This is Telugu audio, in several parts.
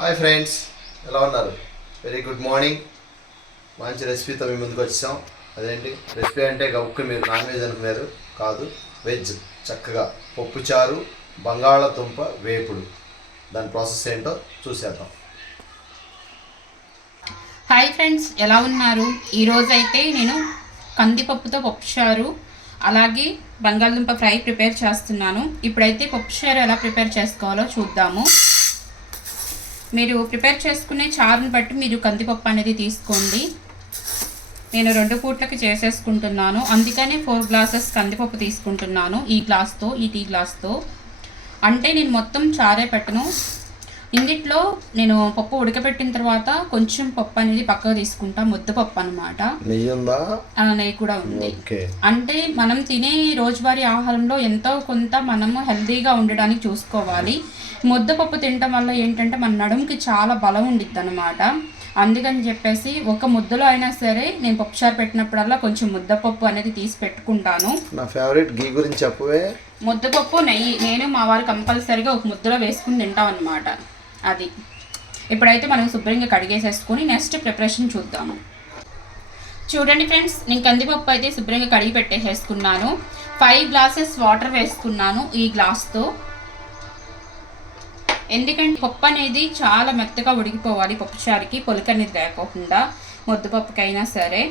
హాయ్ ఫ్రెండ్స్, ఎలా ఉన్నారు? Very good morning. మంచి రెసిపీతో మీ ముందుకు వచ్చాం. అదేంటి రెసిపీ అంటే గబుక్కు మీరు నాన్ వెజ్ అనుకున్నారు, కాదు వెజ్. చక్కగా పప్పుచారు, బంగాళదుంప వేపుడు. దాని ప్రాసెస్ ఏంటో చూసేద్దాం. హాయ్ ఫ్రెండ్స్, ఎలా ఉన్నారు? ఈరోజు అయితే నేను కందిపప్పుతో పప్పుచారు అలాగే బంగాళదుంప ఫ్రై ప్రిపేర్ చేస్తున్నాను. ఇప్పుడైతే పప్పుచారు ఎలా ప్రిపేర్ చేసుకోవాలో చూద్దాము. మీరు ప్రిపేర్ చేసుకునే చారుని బట్టి మీరు కందిపప్పు అనేది తీసుకోండి. నేను 2 పూట్లకి చేసేసుకుంటున్నాను, అందుకనే 4 గ్లాసెస్ కందిపప్పు తీసుకుంటున్నాను. ఈ టీ గ్లాస్తో అంటే నేను మొత్తం చారే పెట్టను. ఇంగిట్లో నేను పప్పు ఉడకబెట్టిన తర్వాత కొంచెం పప్పు అనేది పక్కకు తీసుకుంటా, ముద్దపప్పు అనమాట. నెయ్యి కూడా ఉంది. అంటే మనం తినే రోజువారీ ఆహారంలో ఎంతో కొంత మనము హెల్తీగా ఉండడానికి చూసుకోవాలి. ముద్దపప్పు తినటం వల్ల ఏంటంటే మన నడుముకి చాలా బలం ఉండిద్ది అనమాట. అందుకని చెప్పేసి ఒక ముద్దలో అయినా సరే నేను పప్పుచారు పెట్టినప్పుడల్లా కొంచెం ముద్దపప్పు అనేది తీసి పెట్టుకుంటాను. నా ఫేవరెట్ గీ గురించి చెప్పవే. ముద్దపప్పు నెయ్యి నేను మా వారు కంపల్సరీగా ఒక ముద్దలో వేసుకుని తింటాం అనమాట. అది ఇప్పుడైతే మనం శుభ్రంగా కడిగేసేసుకొని నెక్స్ట్ ప్రిపరేషన్ చూద్దాము. చూడండి ఫ్రెండ్స్, నేను కందిపప్పు అయితే శుభ్రంగా కడిగి పెట్టేసేసుకున్నాను. 5 గ్లాసెస్ వాటర్ వేసుకున్నాను ఈ గ్లాస్తో. ఎందుకంటే పప్పు అనేది చాలా మెత్తగా ఉడికిపోవాలి పప్పుచారుకి, పొలిక అనేది లేకోకుండా, ముద్దపప్పుకైనా సరే.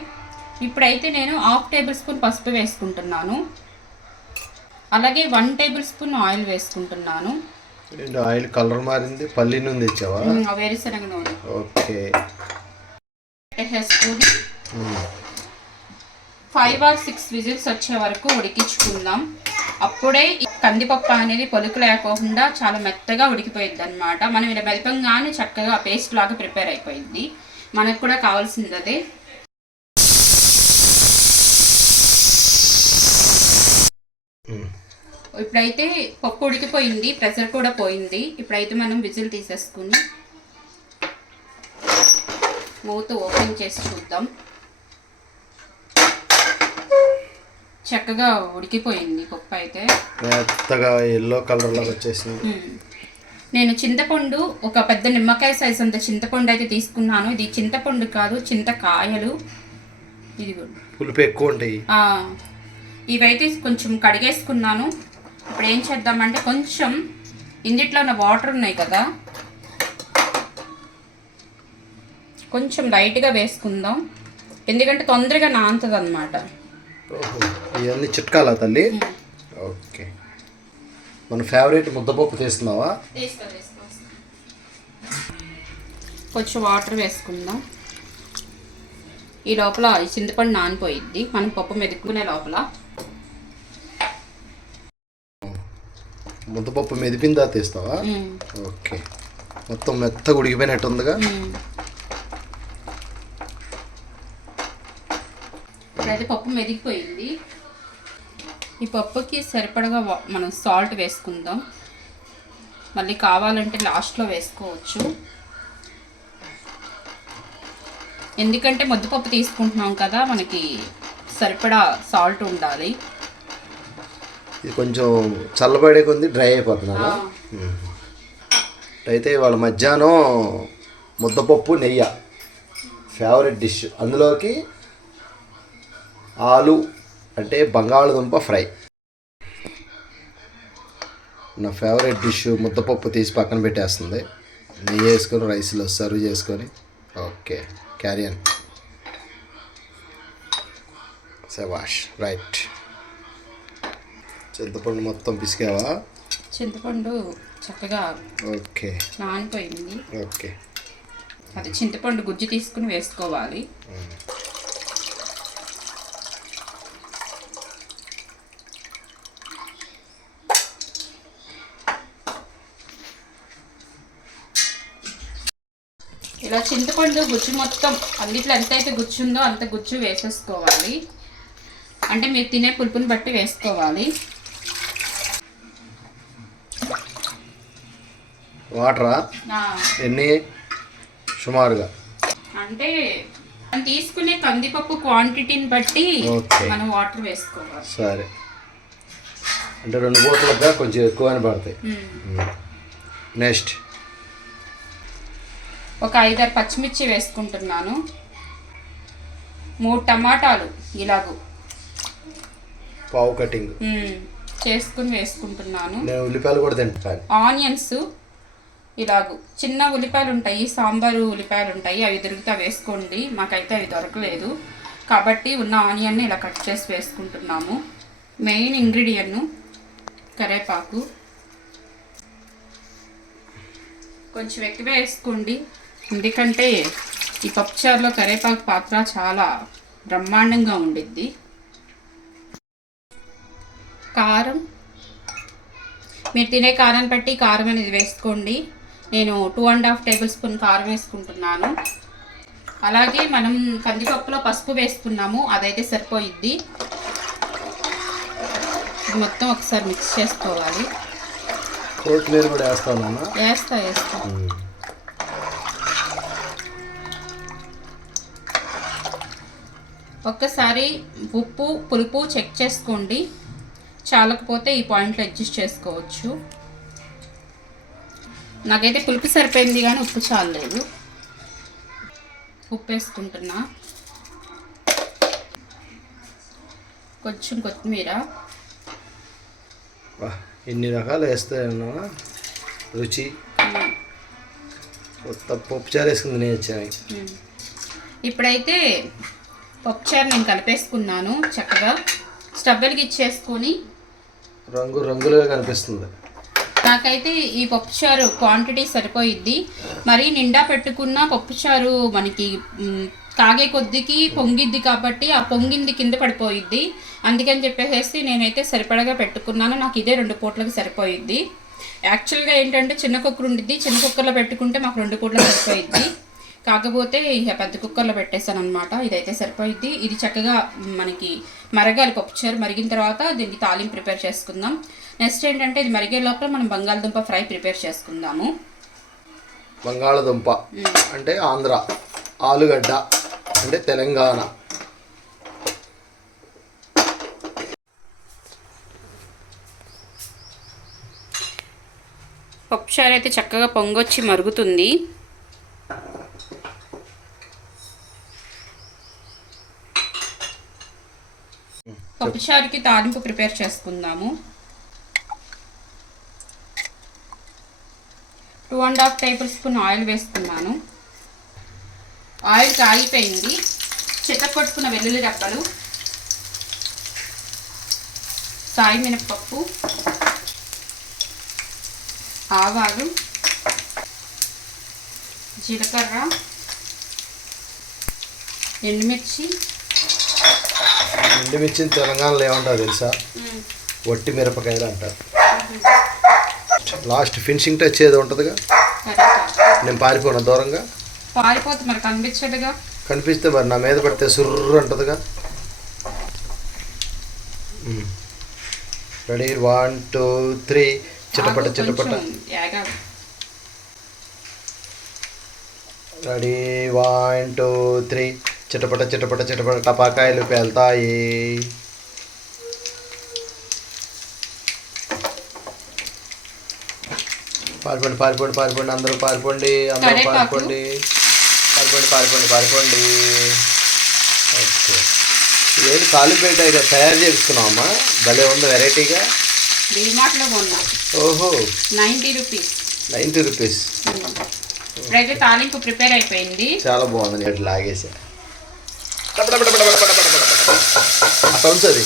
ఇప్పుడైతే నేను 1/2 టేబుల్ స్పూన్ పసుపు వేసుకుంటున్నాను. అలాగే 1 టేబుల్ స్పూన్ ఆయిల్ వేసుకుంటున్నాను. ఆయిల్ కలర్ మారింది. పల్లి నూనె తెచ్చావా? వేరుశనగ నూనె. ఓకే. వేసుకుని 5 or 6 విజిల్స్ వచ్చే వరకు ఉడికించుకుందాం. అప్పుడే కందిపప్పు అనేది పొలుకు లేకోకుండా చాలా మెత్తగా ఉడికిపోయింది అనమాట. మనం ఇలా మెల్పంగానే చక్కగా పేస్ట్ లాగా ప్రిపేర్ అయిపోయింది. మనకు కూడా కావాల్సింది అదే. ఇప్పుడైతే పప్పు ఉడికిపోయింది, ప్రెషర్ కూడా పోయింది. ఇప్పుడైతే మనం విజిల్ తీసేసుకుని మూత ఓపెన్ చేసి చూద్దాం. చక్కగా ఉడికిపోయింది పప్పు అయితే, మెత్తగా ఎల్లో కలర్ లాగా వచ్చేసింది. నేను చింతపండు ఒక పెద్ద నిమ్మకాయ సైజ్ అంత చింతపండు అయితే తీసుకున్నాను. ఇది చింతపండు కాదు, చింతకాయలు. ఇది పులుపు ఎక్కువ ఉంటాయి. ఇవైతే కొంచెం కడిగేసుకున్నాను. ఇప్పుడు ఏం చేద్దామంటే కొంచెం ఇందిట్లో ఉన్న వాటర్ ఉన్నాయి కదా, కొంచెం లైట్గా వేసుకుందాం. ఎందుకంటే తొందరగా నానుతుంది అన్నమాట. ఇవన్నీ చిట్కాలా తల్లి? ఓకే. మన ఫేవరెట్ ముద్దపప్పు తీస్తున్నావా? కొంచెం వాటర్ వేసుకుందాం. ఈ లోపల ఈ చింతపండు నానిపోయిద్ది, మనం పప్పు మెదుకునే లోపల. ముద్దపప్పు మెదిపిందా తీస్తావా? ఓకే. మొత్తం మెత్తగా ఉడికిపోయినట్టుందిగా. ఇప్పుడైతే పప్పు మెదిగిపోయింది. ఈ పప్పుకి సరిపడగా మనం సాల్ట్ వేసుకుందాం. మళ్ళీ కావాలంటే లాస్ట్లో వేసుకోవచ్చు. ఎందుకంటే ముద్దపప్పు తీసుకుంటున్నాం కదా, మనకి సరిపడా సాల్ట్ ఉండాలి. ఇది కొంచెం చల్లబడే కొద్ది డ్రై అయిపోతున్నా. అయితే ఇవాళ మధ్యాహ్నం ముద్దపప్పు నెయ్యి ఫేవరెట్ డిష్. అందులోకి ఆలు అంటే బంగాళదుంప ఫ్రై. నా ఫేవరెట్ డిష్ ముద్దపప్పు తీసి పక్కన పెట్టేస్తుంది. నెయ్యి వేసుకొని రైస్లో సర్వ్ చేసుకొని. ఓకే, క్యారియన్. శభాష్. రైట్. చింతపండు మొత్తం పిసికావా? చింతపండు చక్కగా ఓకే నానిపోయింది. ఓకే. అది చింతపండు గుజ్జు తీసుకుని వేసుకోవాలి. ఇలా చింతపండు గుజ్జు మొత్తం అన్నిట్లో ఎంతైతే గుజ్జు ఉందో అంత గుజ్జు వేసేసుకోవాలి. అంటే మీరు తినే పులుపుని బట్టి వేసుకోవాలి. వాటరా ఎన్ని సుమారుగా అంటే మనం తీసుకునే కందిపప్పు క్వాంటిటీని బట్టి మనం వాటర్ వేసుకోవాలి. సరే, అంటే 2 పూటలుగా కొంచెం ఎక్కువనే పడతాయి. నెక్స్ట్ ఒక 5-6 పచ్చిమిర్చి వేసుకుంటున్నాను, 3 టమాటాలు ఇలాగూ పావు కటింగ్ చేసుకుని వేసుకుంటున్నాను. నేను ఉల్లిపాయలు కూడా తింటాను. ఆనియన్స్ ఇలాగూ చిన్న ఉల్లిపాయలు ఉంటాయి, సాంబారు ఉల్లిపాయలు ఉంటాయి, అవి దొరికితే వేసుకోండి. మాకైతే అవి దొరకలేదు కాబట్టి ఉన్న ఆనియన్ని ఇలా కట్ చేసి వేసుకుంటున్నాము. మెయిన్ ఇంగ్రీడియంట్ కరివేపాకు కొంచెం ఎక్కువ వేసుకోండి, ఎందుకంటే ఈ పప్పుచారులో కరివేపాకు పాత్ర చాలా బ్రహ్మాండంగా ఉండిద్ది. కారం మీరు తినే కారం బట్టి కారం అనేది వేసుకోండి. నేను 2.5 టేబుల్ స్పూన్ కారం వేసుకుంటున్నాను. అలాగే మనం కందిపప్పులో పసుపు వేసుకున్నాము, అదైతే సరిపోయిద్ది. మొత్తం ఒకసారి మిక్స్ చేసుకోవాలి. కొత్తిమీర కూడా వేస్తాను. వేస్తా ఒక్కసారి ఉప్పు పులుపు చెక్ చేసుకోండి, చాలకపోతే ఈ పాయింట్లో అడ్జస్ట్ చేసుకోవచ్చు. నాకైతే పులుపు సరిపోయింది కానీ ఉప్పు చాలలేదు. ఉప్పు వేసుకుంటున్నా, కొంచెం కొత్తిమీర. ఎన్ని రకాలు వేస్తాయన్నా రుచి. కొత్త పప్పుచారు వేసుకుంది నేను వచ్చాను. ఇప్పుడైతే పప్పుచారు నేను కలిపేసుకున్నాను. చక్కగా స్టవ్ వెలిగించేసుకొని రంగు రంగులుగా కనిపిస్తుంది. నాకైతే ఈ పప్పుచారు క్వాంటిటీ సరిపోయిద్ది. మరి నిండా పెట్టుకున్న పప్పుచారు మనకి తాగే కొద్దికి పొంగిద్ది కాబట్టి ఆ పొంగింది కింద పడిపోయిద్ది. అందుకని చెప్పేసి నేనైతే సరిపడగా పెట్టుకున్నాను. నాకు ఇదే 2 పూటలకు సరిపోయిద్ది. యాక్చువల్గా ఏంటంటే చిన్న కుక్కర్ ఉండిద్ది, చిన్న కుక్కర్లో పెట్టుకుంటే మాకు 2 పూటలకు సరిపోయిద్ది. కాకపోతే ఇక పెద్ద కుక్కర్లో పెట్టేశాను అనమాట. ఇదైతే సరిపోయిద్ది. ఇది చక్కగా మనకి మరగాలి. పప్పుచారు మరిగిన తర్వాత దీనికి తాలింపు ప్రిపేర్ చేసుకుందాం. నెక్స్ట్ ఏంటంటే ఇది మరిగే లోపల మనం బంగాళదుంప ఫ్రై ప్రిపేర్ చేసుకుందాము. బంగాళదుంప అంటే ఆంధ్ర, ఆలుగడ్డ అంటే తెలంగాణ. పప్పుచారు అయితే చక్కగా పొంగొచ్చి మరుగుతుంది. పప్పుచారుకి తాలింపు ప్రిపేర్ చేసుకుందాము. 2.5 టేబుల్ స్పూన్ ఆయిల్ వేసుకున్నాను. ఆయిల్ కాగిపోయింది. చితక్కొట్టుకున్న వెల్లుల్లి రెబ్బలు, సాయి మినపప్పు, ఆవాలు, జీలకర్ర, ఎండుమిర్చిని తెలంగాణలో ఏమంటారు తెలుసా? వట్టి మిరపకాయలు అంటారు. లాస్ట్ ఫినిషింగ్ టచ్ ఏదో ఉంటుందిగా. నేను పారిపోయినా దూరంగా. పారిపోతే మరి కనిపించదుగా. కనిపిస్తే మరి నా మీద పడితే సుర్రు అంటుందిగా. రెడీ 1 2 3 చిటపట చిటపట. రెడీ 1 2 3 చిటపట చిటపట చిటపట టపాకాయలు పేల్తాయి. పారిపోండి పారిపోండి పారిపోండి, అందరూ పారిపోండి, అందరూ పారిపోండి పారిపోండి పారిపోండి పారిపోండి. ఓకే, ఇదేది కాలిపేట తయారు చేసుకున్నామమ్మా, భలే ఉంది వెరైటీగా. డిమార్ట్లో కొన్నా. ఓహో, 90 రూపీస్. 90 రూపీస్. ఇప్పుడైతే తాలింపు ప్రిపేర్ అయిపోయింది. చాలా బాగుంది. నేను లాగేసా సౌండ్స్ అది.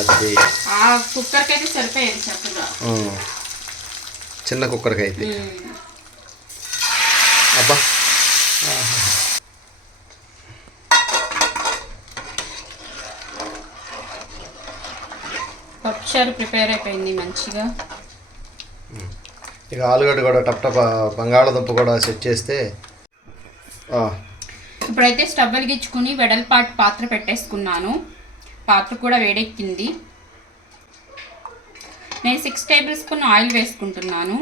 అది ఆ కుక్కర్కి అయితే సరిపోయేది చక్కగా, చిన్న కుక్కర్కి అయితే. అబ్బా, పప్పుచారు ప్రిపేర్ అయిపోయింది మంచిగా. ఇక ఆలుగడ్డ కూడా టప్ టప్, బంగాళదుంప కూడా సెట్ చేస్తే. ఇప్పుడైతే స్టవ్ వెలిగించుకుని వెడల్పాటు పాత్ర పెట్టేసుకున్నాను. పాత్ర కూడా వేడెక్కింది. నేను 6 టేబుల్ స్పూన్ ఆయిల్ వేసుకుంటున్నాను.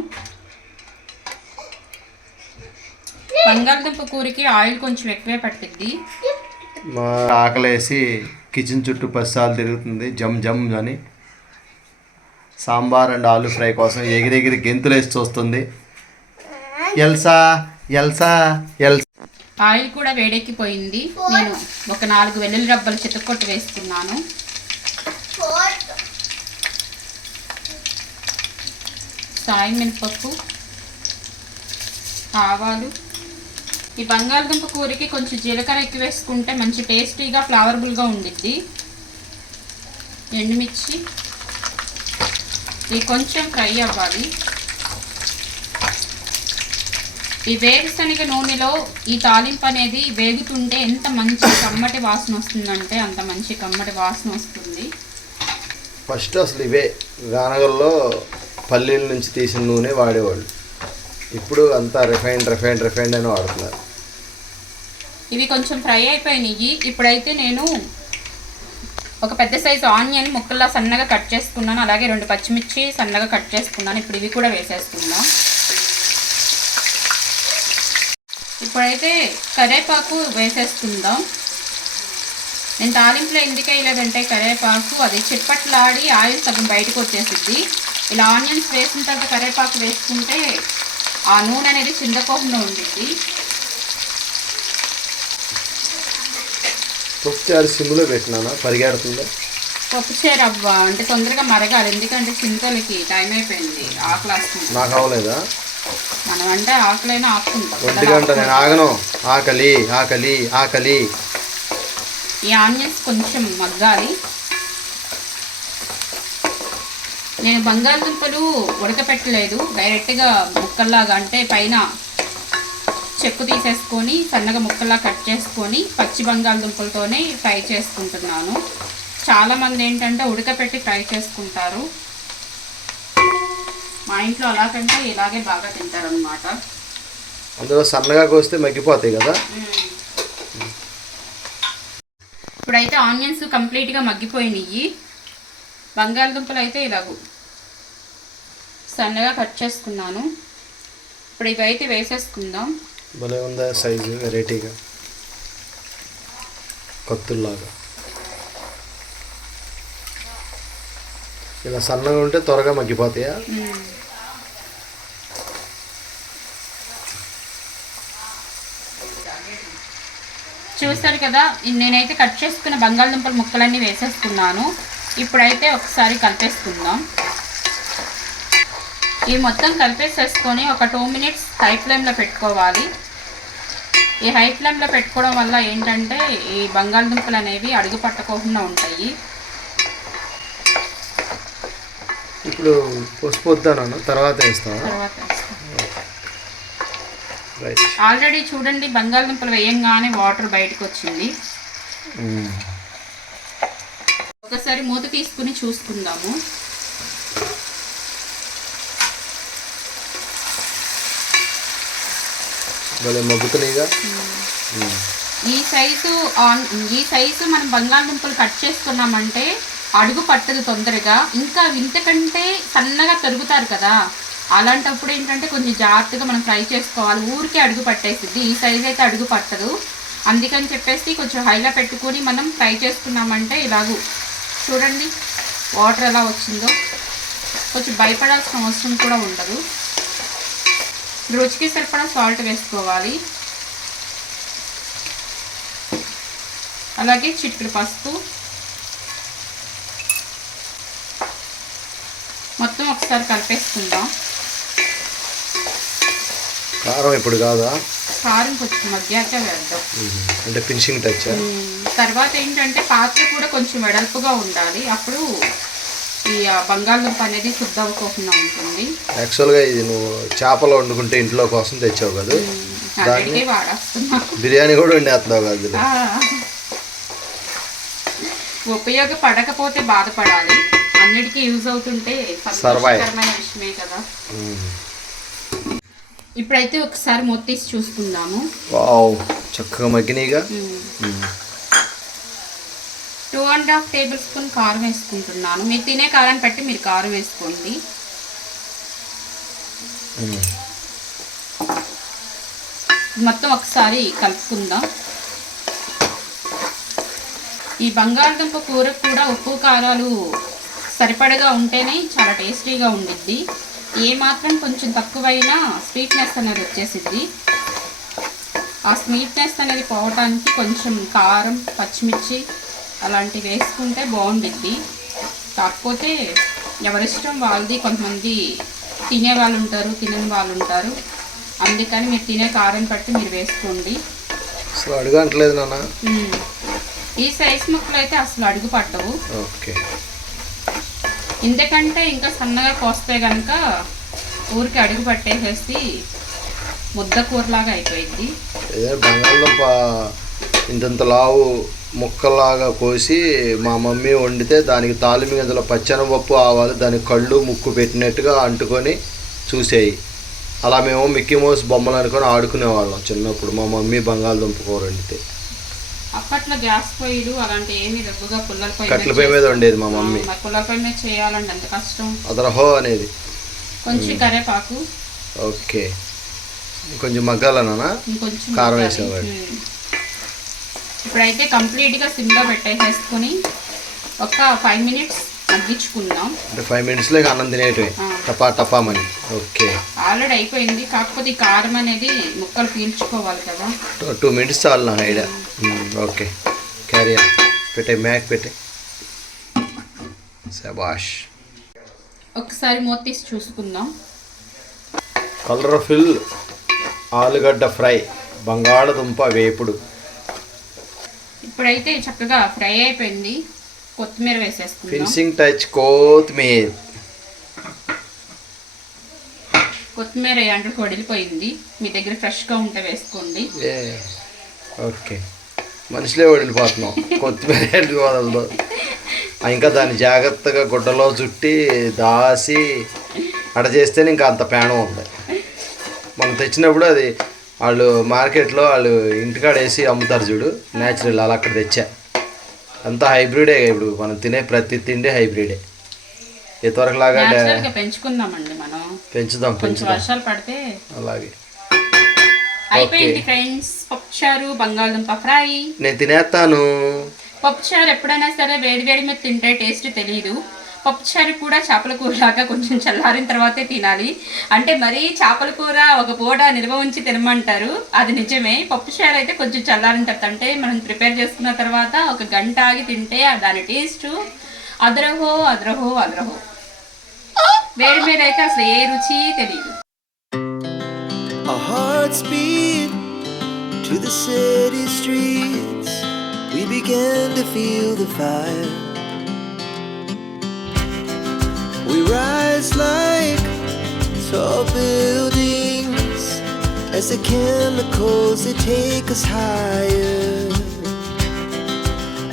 బంగాళదుంప కూరకి ఆయిల్ కొంచెం ఎక్కువే పట్టిద్ది. మా ఆకలేసి కిచెన్ చుట్టూ 10 సార్లు తిరుగుతుంది జమ్ జమ్ అని. సాంబార్ అండ్ ఆలు ఫ్రై కోసం ఎగిరెగిరి గెంతులేసి చూస్తుంది. Elsa Elsa Elsa. ఆయిల్ కూడా వేడెక్కిపోయింది. నేను ఒక 4 వెల్లుల్లి రబ్బలు చితక్కొట్టు వేసుకున్నాను. సాయి మినపప్పు, ఆవాలు. ఈ బంగాళదుంప కూరకి కొంచెం జీలకర్ర ఎక్కువ వేసుకుంటే మంచి టేస్టీగా ఫ్లేవరబుల్గా ఉండిద్ది. ఎండుమిర్చి ఇవి కొంచెం ఫ్రై అవ్వాలి. ఈ వేరుశనగ నూనెలో ఈ తాలింపు అనేది వేగుతుంటే ఎంత మంచి కమ్మటి వాసన వస్తుందంటే అంత మంచి కమ్మటి వాసన వస్తుంది. ఫస్ట్ అసలు ఇవే గానగల్లో పల్లీల నుంచి తీసిన నూనె వాడేవాళ్ళు. ఇప్పుడు అంతా రిఫైండ్ అని వాడుతున్నారు. ఇవి కొంచెం ఫ్రై అయిపోయినాయి. ఇప్పుడైతే నేను ఒక పెద్ద సైజు ఆనియన్ ముక్కల్లా సన్నగా కట్ చేసుకున్నాను. అలాగే 2 పచ్చిమిర్చి సన్నగా కట్ చేసుకున్నాను. ఇప్పుడు ఇవి కూడా వేసేసుకుందాం. ఇప్పుడైతే కరివేపాకు వేసేసుకుందాం. నేను తాలింపులో ఎందుకు వేయలేదంటే కరివేపాకు అది చిప్పట్లాడి ఆయిల్ సగం బయటకు వచ్చేసిద్ది. ఇలా ఆనియన్స్ వేసిన తర్వాత కరివేపాకు వేసుకుంటే ఆ నూనె అనేది చిందకోకుండా ఉండిద్ది. పప్పుచారు సిమ్లో పెట్టినానా పరిగెడుతుందా? పప్పుచారు అవ్వ అంటే తొందరగా మరగాలి, ఎందుకంటే చింతలకి టైం అయిపోయింది. ఆకలి వస్తుంది. నాకు అవ్వలేదా? మనం అంటే ఆకలైనా ఆపుకుంటాం. 1 గంట నేను ఆగను. ఆకలి ఆకలి ఆకలి. ఈ ఆనియన్స్ కొంచెం మగ్గాలి. నేను బంగాళదుంపలు ఉడకపెట్టలేదు, డైరెక్ట్గా ముక్కల్లాగా అంటే పైన చెక్కు తీసేసుకొని సన్నగా ముక్కల్లా కట్ చేసుకొని పచ్చి బంగాళదుంపలతోనే ఫ్రై చేసుకుంటున్నాను. చాలామంది ఏంటంటే ఉడకపెట్టి ఫ్రై చేసుకుంటారు. మా ఇంట్లో అలాగంటే ఇలాగే బాగా తింటారనమాట. అందులో సన్నగా కోస్తే మగ్గిపోతాయి కదా. ఇప్పుడైతే ఆనియన్స్ కంప్లీట్గా మగ్గిపోయినాయి. బంగాళదుంపలు అయితే ఇలాగూ సన్నగా కట్ చేసుకున్నాను. ఇప్పుడు ఇవైతే వేసేసుకుందాం. భలే ఉందా సైజు, వెరైటీగా కత్తుల్లాగా. ఇలా సన్నగా ఉంటే త్వరగా మగ్గిపోతాయా? చూస్తారు కదా, నేనైతే కట్ చేసుకున్న బంగాళదుంపల ముక్కలన్నీ వేసేసుకున్నాను. ఇప్పుడైతే ఒకసారి కలిపేసుకుందాం. ఇవి మొత్తం కలిపేసేసుకొని ఒక 2 మినిట్స్ హై ఫ్లేమ్లో పెట్టుకోవాలి. ఈ హై ఫ్లేమ్లో పెట్టుకోవడం వల్ల ఏంటంటే ఈ బంగాళదుంపలు అనేవి అడుగు పట్టకోకుండా ఉంటాయి. ఇప్పుడు పసుపు వద్దాను, తర్వాత వేస్తాను. ఆల్రెడీ చూడండి బంగాళదుంపలు వేయంగానే వాటర్ బయటకు వచ్చింది. ఒకసారి మూత తీసుకుని చూసుకుందాము. మగ్గుతున్నాయిగా. ఈ సైజు మనం బంగాళదుంపలు కట్ చేసుకున్నామంటే అడుగు పట్టదు తొందరగా. ఇంకా ఇంతకంటే సన్నగా తరుగుతారు కదా, అలాంటప్పుడు ఏంటంటే కొంచెం జాగ్రత్తగా మనం ఫ్రై చేసుకోవాలి. ఊరికే అడుగు పట్టేసిద్ది. ఈ సైజ్ అయితే అడుగు పట్టదు. అందుకని చెప్పేసి కొంచెం హైలో పెట్టుకొని మనం ఫ్రై చేసుకున్నామంటే ఇలాగూ చూడండి వాటర్ ఎలా వచ్చిందో. కొంచెం భయపడాల్సిన అవసరం కూడా ఉండదు. రుచికి సరిపడా సాల్ట్ వేసుకోవాలి. అలాగే చిటికెడు పసుపు. మొత్తం ఒకసారి కలిపేసుకుందాం. కారం ఇప్పుడు కాదా? కారం కొంచెం మగ్గాక వేద్దాం, అంటే ఫినిషింగ్ టచ్. తర్వాత ఏంటంటే పాత్ర కూడా కొంచెం వెడల్పుగా ఉండాలి. అప్పుడు ఈ బంగాళదుంప అనేది శుద్ధ అవ్వకుండా ఉంటుంది. యాక్చువల్గా ఇది నువ్వు చేపలు వండుకుంటే ఇంట్లో కోసం తెచ్చావు కదా, దాన్ని వాడేస్తున్నా. బిర్యానీ కూడా వండేస్తున్నావు కదా. ఉపయోగపడకపోతే బాధపడాలి, అన్నిటికీ యూజ్ అవుతుంటే సంతోషకరమైన విషయమే కదా. ఇప్పుడైతే ఒకసారి మూత తీసి చూసుకుందాము. వావ్, చక్కగా మగ్గినాయిగా. 2.5 టేబుల్ స్పూన్ కారం వేసుకుంటున్నాను. మీరు తినే కారాన్ని బట్టి మీరు కారం వేసుకోండి. మొత్తం ఒకసారి కలుపుకుందాం. ఈ బంగాళదుంప కూరకు కూడా ఉప్పు కారాలు సరిపడగా ఉంటేనే చాలా టేస్టీగా ఉండిద్ది. ఏ మాత్రం కొంచెం తక్కువైనా స్వీట్నెస్ అనేది వచ్చేసిద్ది. ఆ స్వీట్నెస్ అనేది పోవటానికి కొంచెం కారం, పచ్చిమిర్చి అలాంటివి వేసుకుంటే బాగుండిద్ది. కాకపోతే ఎవరిష్టం వాళ్ళది. కొంతమంది తినే వాళ్ళు ఉంటారు, తినని వాళ్ళు ఉంటారు. అందుకని మీరు తినే కారం బట్టి మీరు వేసుకోండి. అసలు అడుగు అంటలేదు నాన్న. ఈ సైజ్ ముక్కలు అయితే అసలు అడుగు పట్టవు. ఓకే. ఎందుకంటే ఇంకా సన్నగా కోస్తే కనుక ఊరికి అడుగు పట్టేసేసి ముద్ద కూరలాగా అయిపోయింది. బంగాళదుంప ఇంతంత లావు ముక్కలాగా కోసి మా మమ్మీ వండితే దానికి తాలిమి గింజల పచ్చెనపప్పు ఆవాలు దానికి కళ్ళు ముక్కు పెట్టినట్టుగా అంటుకొని చూసేయి. అలా మేము మిక్కీ మౌస్ బొమ్మలు అనుకొని ఆడుకునేవాళ్ళం చిన్నప్పుడు. మా మమ్మీ బంగాళదుంప కూర వండితే అప్పట్లో గ్యాస్ పొయ్యిలు అలాంటి ఏమి రవ్వుగా కట్టెల పొయ్యి మీద వండేది మా మమ్మీ. పుల్లల పొయ్యి మీద చేయాలంటే ఎంత కష్టం. అదరహో అనేది. కొంచెం కరేపాకు. ఓకే. కొంచెం మగ్గాలనా ఇంకొంచెం కారం వేసేవాడు. ఇప్పుడైతే కంప్లీట్గా సిమ్లో పెట్టేసేసుకొని ఒక 5 minutes మగ్గించుకుందాం. అంటే 5 minutesలో అన్నం తినేటివి టపా టపామని. ఓకే. ఆల్రెడీ అయిపోయింది. కాకపోతే ఈ కారం అనేది ముక్కలు పీల్చుకోవాలి కదా. 2 minutes చాలు నా ఐడియా. ఓకే. క్యారియర్ పెట్టే మ్యాక్ పెట్టే. శబాష్. ఒకసారి మూత తీసి చూసుకుందాం. కలర్ఫుల్ ఆలుగడ్డ ఫ్రై, బంగాళదుంప వేపుడు. ఇప్పుడైతే చక్కగా ఫ్రై అయిపోయింది. కొత్తిమీర వేసేసుకుందాం. ఫినిషింగ్ టచ్ కొత్తిమీర. కొత్తిమీర అంటే వడిలిపోయింది. మీ దగ్గర ఫ్రెష్గా ఉంటే వేసుకోండి. ఓకే. మనుషులే వడిలిపోతున్నాం. కొత్తిమీర వదలదు. ఇంకా దాన్ని జాగ్రత్తగా గుడ్డలో చుట్టి దాసి అడ చేస్తేనే ఇంకా అంత పేణం ఉంది. మనం తెచ్చినప్పుడు అది వాళ్ళు మార్కెట్లో వాళ్ళు ఇంటికాడ వేసి అమ్ముతారు చూడు, న్యాచురల్. అలా అక్కడ తెచ్చా. అంతా హైబ్రిడే. ఇప్పుడు మనం తినే ప్రతి తిండి హైబ్రిడే. ఇంతవరకులాగా పెంచుకుందామండి మనం. పెంచుదాం. వర్షాలు పడితే అలాగే అయిపోయింది ఫ్రెండ్స్. పప్పుచారు బంగాళదుంప ఫ్రై. నేను తినేస్తాను. పప్పుచారు ఎప్పుడైనా సరే వేడి వేడి మీద తింటే టేస్ట్ తెలియదు. పప్పుచారు కూడా చేపల కూర లాగా కొంచెం చల్లారిన తర్వాతే తినాలి. అంటే మరీ చేపల కూర ఒక పూట నిల్వ ఉంచి తినమంటారు, అది నిజమే. పప్పుచారు అయితే కొంచెం చల్లారిన తర్వాత, అంటే మనం ప్రిపేర్ చేసుకున్న తర్వాత 1 గంట ఆగి తింటే దాని టేస్ట్ అదరహో అదరహో అదరహో. వేడి మీద అయితే అసలు ఏ రుచి తెలియదు. Our hearts beat to the city streets. We began to feel the fire. We rise like tall buildings as the chemicals they take us higher.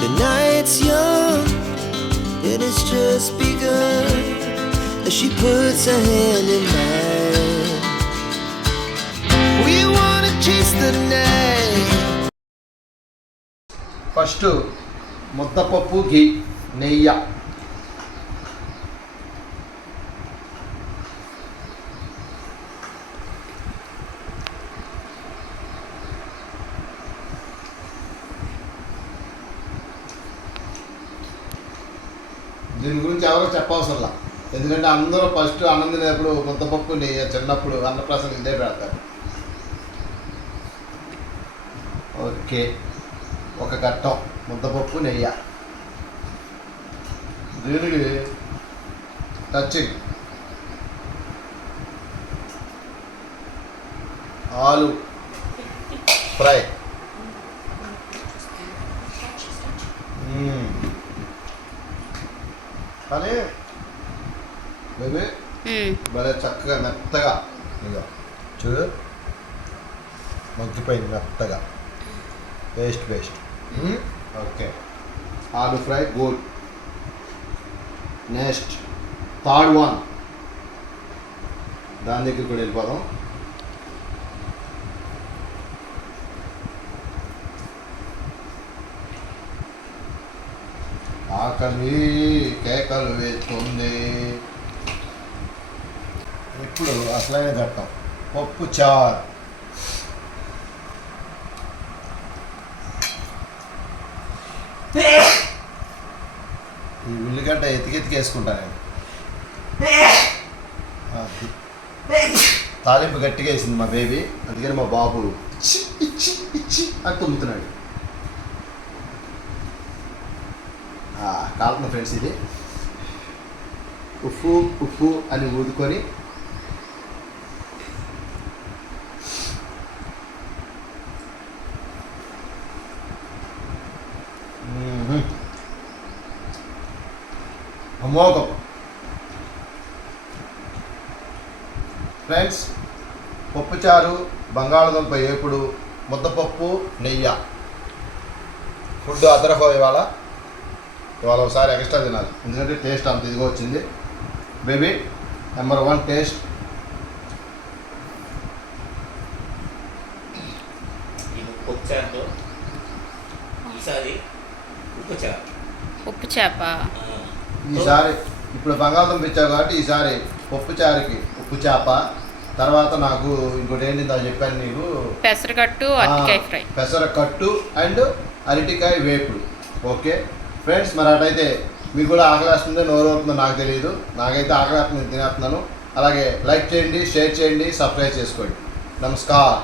The night's young and it's just begun as she puts her hand in mine. We wanna chase the night. First ముద్దపప్పు, ఘీ, నెయ్యి. దీని గురించి ఎవరో చెప్పవసరంలా. ఎందుకంటే అందరూ ఫస్ట్ అన్నం తినేటప్పుడు ముద్దపప్పు నెయ్యి, చిన్నప్పుడు అన్నప్రాసన ఇదే పెడతారు. ఓకే. 1 గట్టం ముద్దపప్పు నెయ్యి. దీనికి టచింగ్ ఆలు ఫ్రై. కానీ బేబీ భలే చక్కగా మెత్తగా ఇక చూడు మగ్గిపోయింది మెత్తగా. పేస్ట్. ఓకే. ఆలు fry good. Next third one, దాని దగ్గర కూడా వెళ్ళిపోదాం. ఆకలి కేకలు వేస్తుంది. ఇప్పుడు అసలైన ఘట్టం పప్పు చారు. ఈ ఉల్లిగడ్డ ఎతికెతికేసుకుంటాను నేను. అది. తాలింపు గట్టిగా వేసింది మా బేబీ, అందుకని మా బాబు ఇచ్చి ఇచ్చి ఇచ్చి అని తుమ్ముతున్నాడు. కాలుతున్న ఫ్రెండ్స్ ఇది ఉఫ్ఫు ఉఫ్ఫు అని ఊదుకొని అమోఘం. ఫ్రెండ్స్, పప్పుచారు, బంగాళదుంప ఏపుడు, ముద్దపప్పు, నెయ్యి ఫుడ్ అదరహో ఇవాళ ఒకసారి ఎక్స్ట్రా తినాలి, ఎందుకంటే టేస్ట్ అంత ఇదిగా వచ్చింది. Baby number 1 taste. పప్పుచారుతో ఈసారి ఉప్పు చేప. ఈసారి ఇప్పుడు బంగాళదుంప ఇచ్చావు కాబట్టి ఈసారి పప్పుచారుకి ఉప్పు చేప, తర్వాత నాకు ఇంకోటి ఏంటి నాకు చెప్పాను నీకు, పెసరకట్టు అరటికాయ ఫ్రై. పెసరకట్టు అండ్ అరటికాయ వేపుడు. ఓకే ఫ్రెండ్స్, మరి అటైతే మీకు కూడా ఆకలేస్తుందో నోరు అవుతుందో నాకు తెలియదు, నాకైతే ఆకలేస్తుంది, నేను తినేస్తున్నాను. అలాగే లైక్ చేయండి, షేర్ చేయండి, సబ్స్క్రైబ్ చేసుకోండి. నమస్కారం.